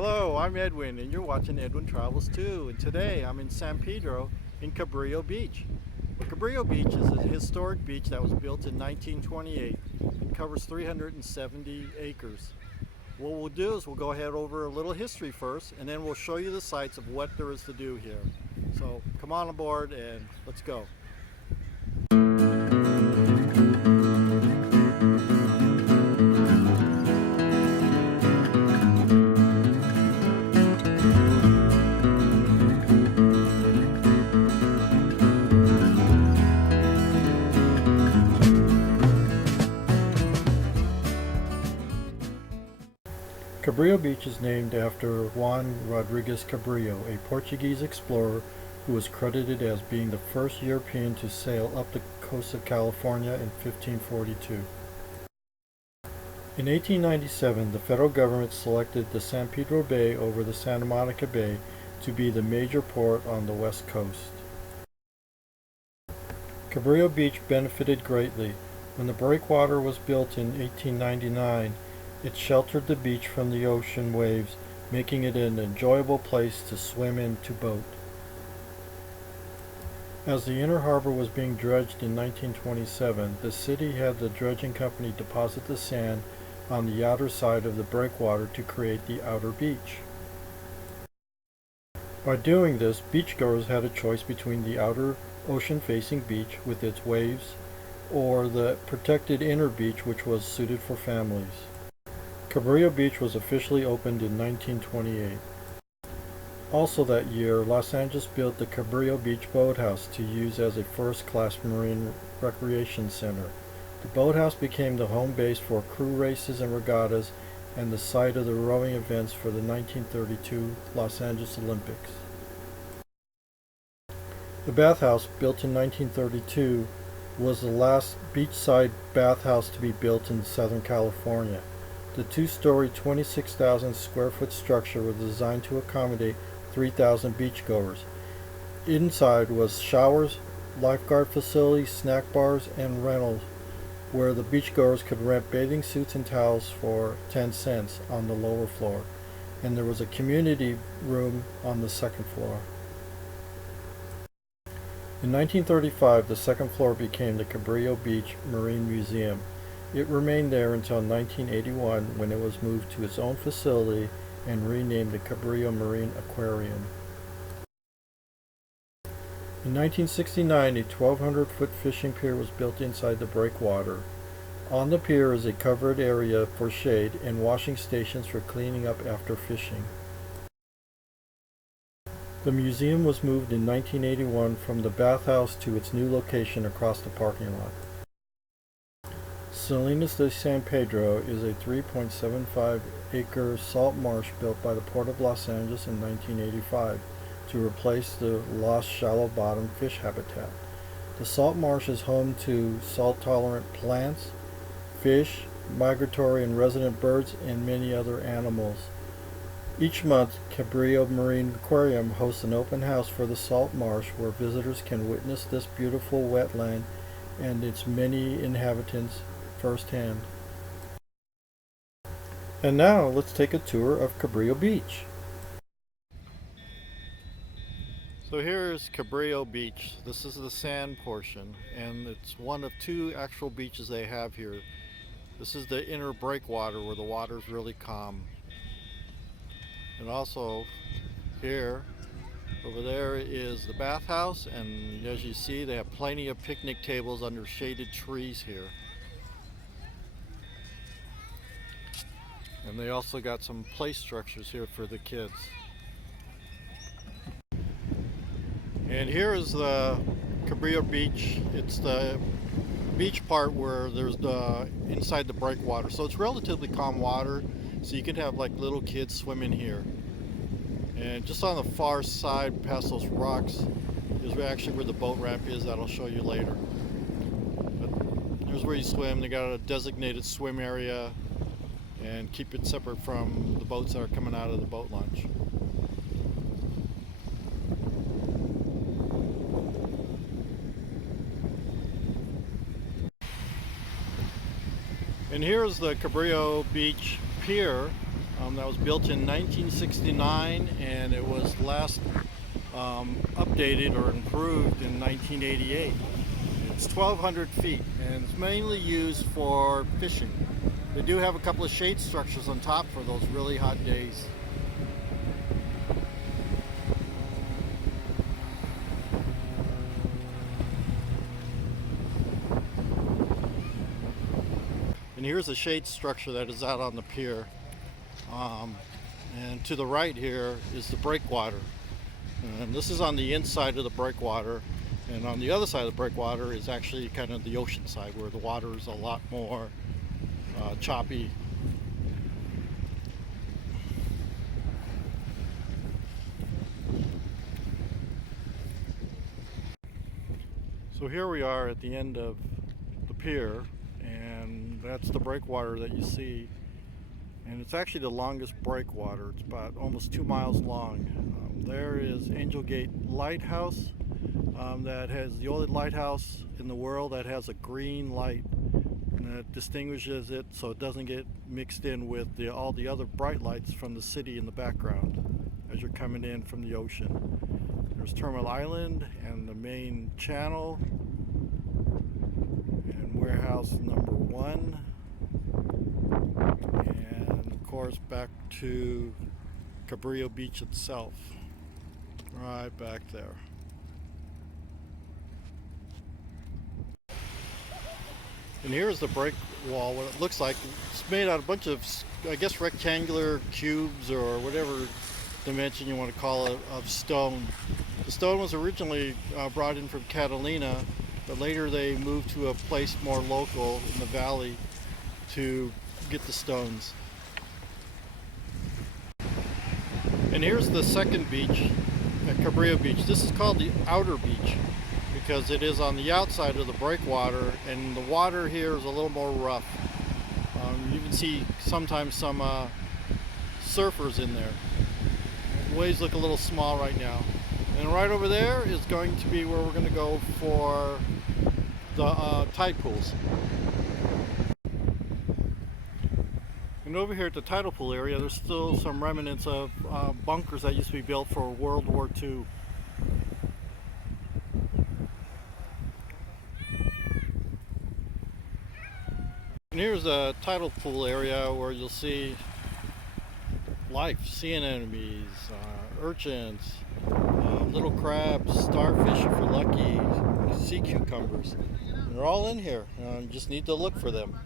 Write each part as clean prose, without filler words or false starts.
Hello, I'm Edwin, and you're watching Edwin Travels too. And today I'm in San Pedro in Cabrillo Beach. Well, Cabrillo Beach is a historic beach that was built in 1928. It covers 370 acres. What we'll do is we'll go ahead over a little history first, and then we'll show you the sights of what there is to do here. So come on aboard and let's go. Cabrillo Beach is named after Juan Rodrigues Cabrillo, a Portuguese explorer who was credited as being the first European to sail up the coast of California in 1542. In 1897, the federal government selected the San Pedro Bay over the Santa Monica Bay to be the major port on the west coast. Cabrillo Beach benefited greatly. When the breakwater was built in 1899, it sheltered the beach from the ocean waves, making it an enjoyable place to swim in to boat. As the inner harbor was being dredged in 1927, the city had the dredging company deposit the sand on the outer side of the breakwater to create the outer beach. By doing this, beachgoers had a choice between the outer ocean-facing beach with its waves or the protected inner beach, which was suited for families. Cabrillo Beach was officially opened in 1928. Also that year, Los Angeles built the Cabrillo Beach Boathouse to use as a first-class marine recreation center. The boathouse became the home base for crew races and regattas and the site of the rowing events for the 1932 Los Angeles Olympics. The bathhouse, built in 1932, was the last beachside bathhouse to be built in Southern California. The two-story, 26,000 square foot structure was designed to accommodate 3,000 beachgoers. Inside was showers, lifeguard facilities, snack bars, and rentals, where the beachgoers could rent bathing suits and towels for 10 cents on the lower floor, and there was a community room on the second floor. In 1935, the second floor became the Cabrillo Beach Marine Museum. It remained there until 1981, when it was moved to its own facility and renamed the Cabrillo Marine Aquarium. In 1969, a 1,200-foot fishing pier was built inside the breakwater. On the pier is a covered area for shade and washing stations for cleaning up after fishing. The museum was moved in 1981 from the bathhouse to its new location across the parking lot. Salinas de San Pedro is a 3.75-acre salt marsh built by the Port of Los Angeles in 1985 to replace the lost shallow-bottom fish habitat. The salt marsh is home to salt-tolerant plants, fish, migratory and resident birds, and many other animals. Each month, Cabrillo Marine Aquarium hosts an open house for the salt marsh where visitors can witness this beautiful wetland and its many inhabitants firsthand. And now let's take a tour of Cabrillo Beach. So here is Cabrillo Beach. This is the sand portion, and it's one of two actual beaches they have here. This is the inner breakwater where the water is really calm. And also here, over there is the bathhouse, and as you see, they have plenty of picnic tables under shaded trees here. And they also got some play structures here for the kids. And here is the Cabrillo Beach. It's the beach part where there's the inside the breakwater. So it's relatively calm water, so you can have like little kids swimming here. And just on the far side past those rocks is actually where the boat ramp is that I'll show you later. But here's where you swim. They got a designated swim area and keep it separate from the boats that are coming out of the boat launch. And here's the Cabrillo Beach pier. that was built in 1969, and it was last updated or improved in 1988. It's 1,200 feet, and it's mainly used for fishing. They do have a couple of shade structures on top for those really hot days. And here's a shade structure that is out on the pier. And to the right here is the breakwater. And this is on the inside of the breakwater. And on the other side of the breakwater is actually kind of the ocean side, where the water is a lot more choppy. So here we are at the end of the pier, and that's the breakwater that you see. And it's actually the longest breakwater. It's about almost 2 miles long. There is Angel Gate Lighthouse, that has the only lighthouse in the world that has a green light, and that distinguishes it so it doesn't get mixed in with all the other bright lights from the city in the background as you're coming in from the ocean. There's Terminal Island and the main channel and warehouse number 1, and of course back to Cabrillo Beach itself, right back there. And here's the break wall, what it looks like. It's made out of a bunch of, I guess, rectangular cubes or whatever dimension you want to call it, of stone. The stone was originally brought in from Catalina, but later they moved to a place more local in the valley to get the stones. And here's the second beach at Cabrillo Beach. This is called the outer beach because it is on the outside of the breakwater, and the water here is a little more rough. You can see sometimes some surfers in there. The waves look a little small right now. And right over there is going to be where we're going to go for the tide pools. And over here at the tidal pool area, there's still some remnants of bunkers that used to be built for World War II. And here's a tidal pool area where you'll see life, sea anemones, urchins, little crabs, starfish if you're lucky, sea cucumbers. And they're all in here. You just need to look for them.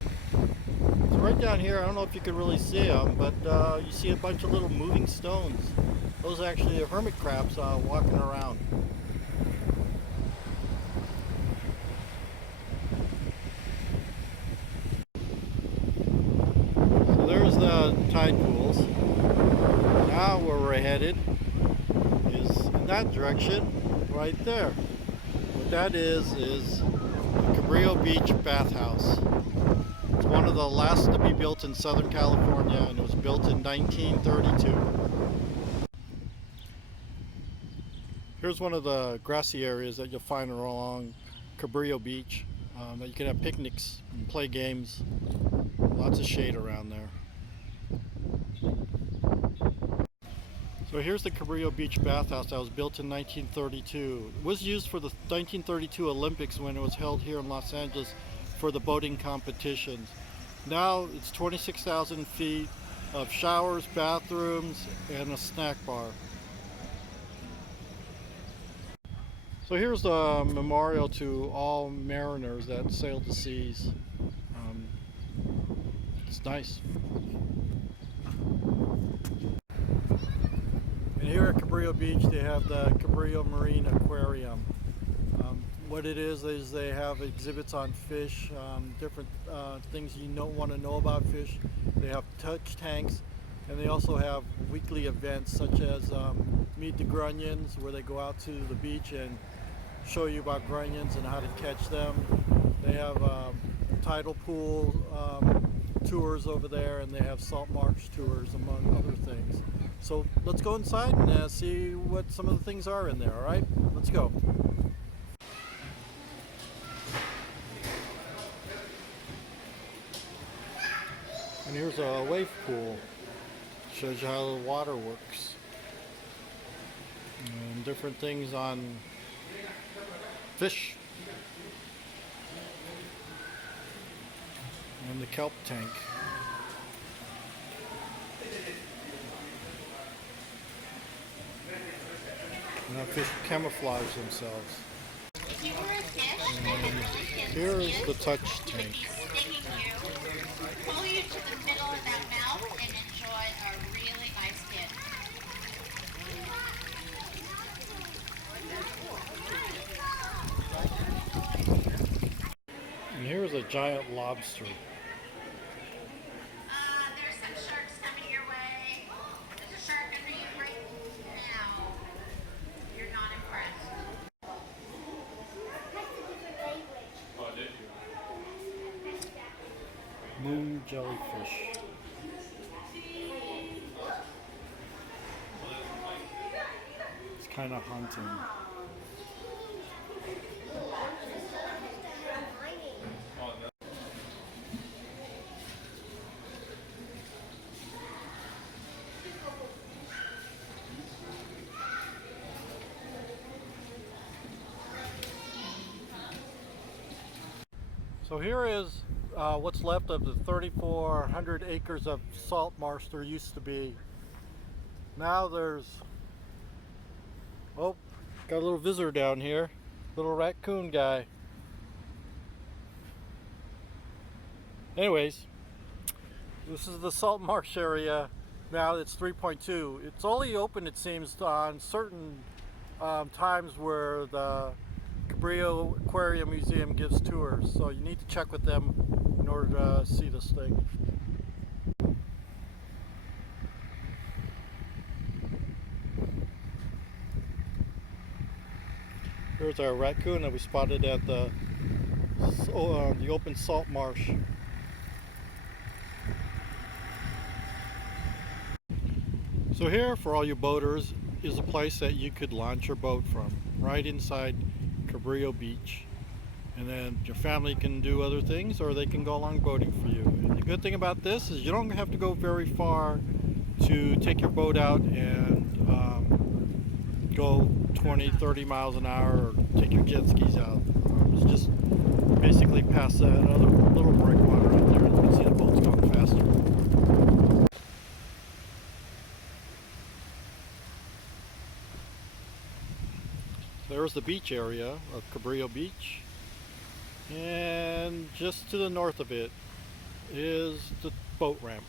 So right down here, I don't know if you can really see them, but you see a bunch of little moving stones. Those are actually hermit crabs walking around. There's the tide pools. Now where we're headed is in that direction, right there. What that is the Cabrillo Beach bathhouse. It's one of the last to be built in Southern California, and it was built in 1932. Here's one of the grassy areas that you'll find along Cabrillo Beach, that you can have picnics and play games. Lots of shade around there. So here's the Cabrillo Beach bathhouse that was built in 1932. It was used for the 1932 Olympics when it was held here in Los Angeles for the boating competitions. Now it's 26,000 feet of showers, bathrooms, and a snack bar. So here's the memorial to all mariners that sailed the seas. It's nice. And here at Cabrillo Beach they have the Cabrillo Marine Aquarium. What it is they have exhibits on fish, different things you want to know about fish. They have touch tanks, and they also have weekly events such as Meet the Grunions, where they go out to the beach and show you about grunions and how to catch them. They have tidal pool tours over there, and they have salt marsh tours, among other things. So let's go inside and see what some of the things are in there. All right, let's go. And here's a wave pool. Shows you how the water works. And different things on fish. And the kelp tank. And how fish camouflage themselves. If you were a fish, and here is the touch tank. stinging you, pull you to the middle of that mouth and enjoy a really nice dip. And here's a giant lobster. There's some sharks coming your way. There's a shark under you right now. You're not impressed. Moon jellyfish. It's kind of haunting. So here is what's left of the 3,400 acres of salt marsh there used to be. Now there's, oh, got a little visitor down here, little raccoon guy. Anyways, this is the salt marsh area. Now it's 3.2. It's only open, it seems, on certain times where the Cabrillo Aquarium Museum gives tours, so you need to check with them in order to see this thing. Here's our raccoon that we spotted at the open salt marsh. So here, for all you boaters, is a place that you could launch your boat from, right inside Cabrillo Beach. And then your family can do other things, or they can go along boating for you. And the good thing about this is you don't have to go very far to take your boat out and go 20-30 miles an hour, or take your jet skis out. It's just basically past that other little breakwater right there. You can see the boats going faster. There's the beach area of Cabrillo Beach, and just to the north of it is the boat ramp.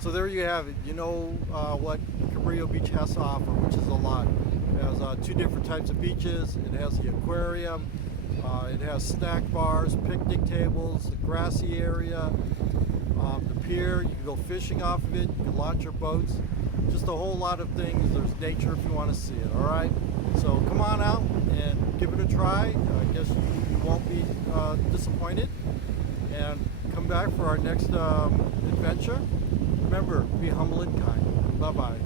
So there you have it. You know what Cabrillo Beach has to offer, which is a lot. It has two different types of beaches. It has the aquarium. It has snack bars, picnic tables, the grassy area, the pier. You can go fishing off of it. You can launch your boats. Just a whole lot of things. There's nature if you want to see it. All right. So come on out and give it a try. I guess you won't be disappointed. And come back for our next adventure. Remember, be humble and kind. Bye bye.